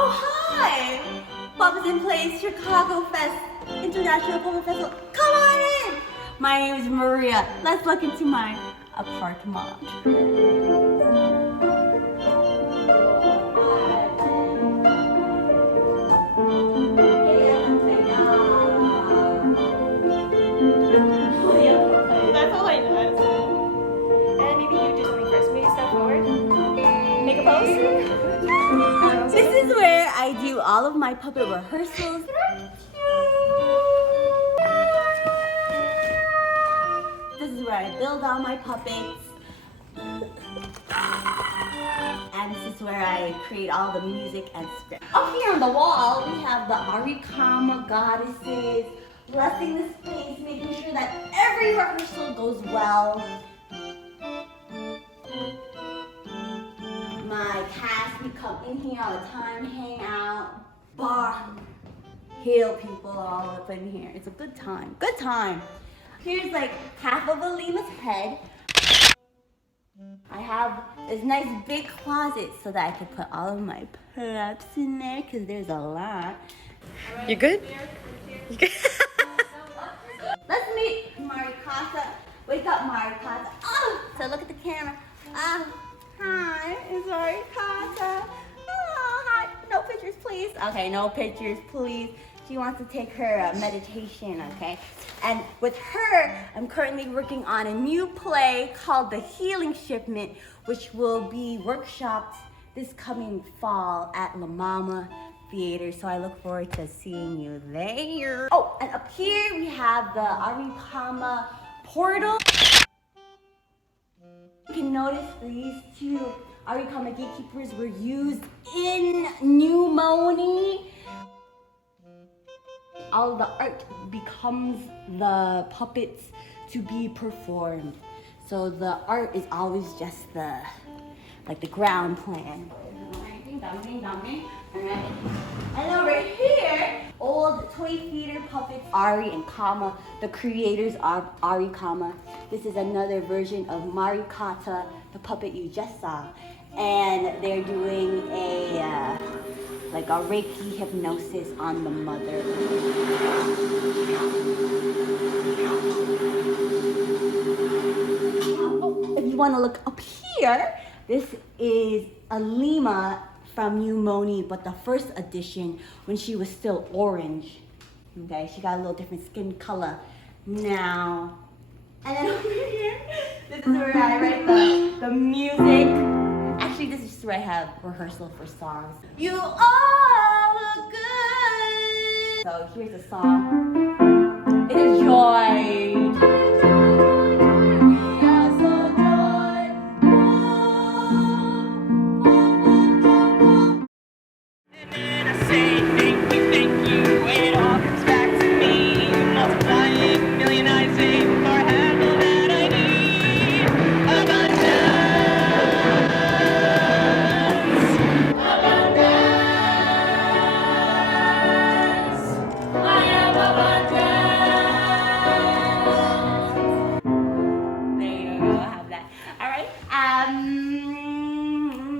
Oh, hi! Puppets in Place Chicago Fest International Puppet Festival. Come on in! My name is Maria. Let's look into my apartment. That's all I know. And maybe you do something first. Maybe step forward. Make a pose. This is where I do all of my puppet rehearsals. This is where I build all my puppets. And this is where I create all the music and script. Up here on the wall, we have the Aricama goddesses, blessing the space, making sure that every rehearsal goes well. My cast, we come in here all the time, hang out, bar, heal people all up in here. It's a good time, good time. Here's like half of a lemur's head. I have this nice big closet so that I can put all of my props in there because there's a lot. You good? You good? Let's meet Maricasa. Wake up, Maricasa. Oh, so look at the camera. Hi, it's Maricasa. Oh, hi. No pictures, please. Okay, no pictures, please. She wants to take her meditation, okay? And with her, I'm currently working on a new play called The Healing Shipment, which will be workshopped this coming fall at La Mama Theater. So I look forward to seeing you there. Oh, and up here we have the Aricama portal. You can notice these two Aricama gatekeepers were used in Pneumonia. All the art becomes the puppets to be performed. So the art is always just the ground plan. Alright. And over here, old toy theater puppets, Ari and Kama, the creators of Aricama. This is another version of Maricata, the puppet you just saw. And they're doing a Reiki hypnosis on the mother. Oh, if you want to look up here, this is a Lima from Pneumonia, but the first edition when she was still orange. Okay, she got a little different skin color now. And then over here, this is where I write the music. Actually, this is where I have rehearsal for songs. You all look good. So here's a song. It is joy. We are so And then I say thank you, it all comes back to me. Multiplying, millionizing for half all that I need. Abundance. I am abundance. There you go, I have that. All right.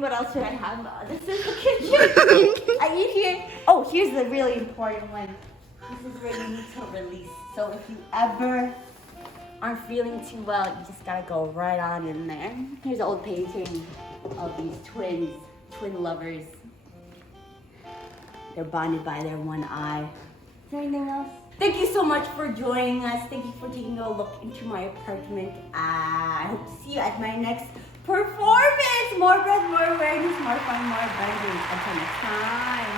What else should I have? This is the kitchen. Are you here? Oh, here's the really important one. This is where you need to release. So if you ever aren't feeling too well, you just gotta go right on in there. Here's an old painting of these twin lovers. They're bonded by their one eye. Is there anything else? Thank you so much for joining us. Thank you for taking a look into my apartment. I hope to see you at my next performance. More breath, more awareness, more fun, more abundance. Until next time.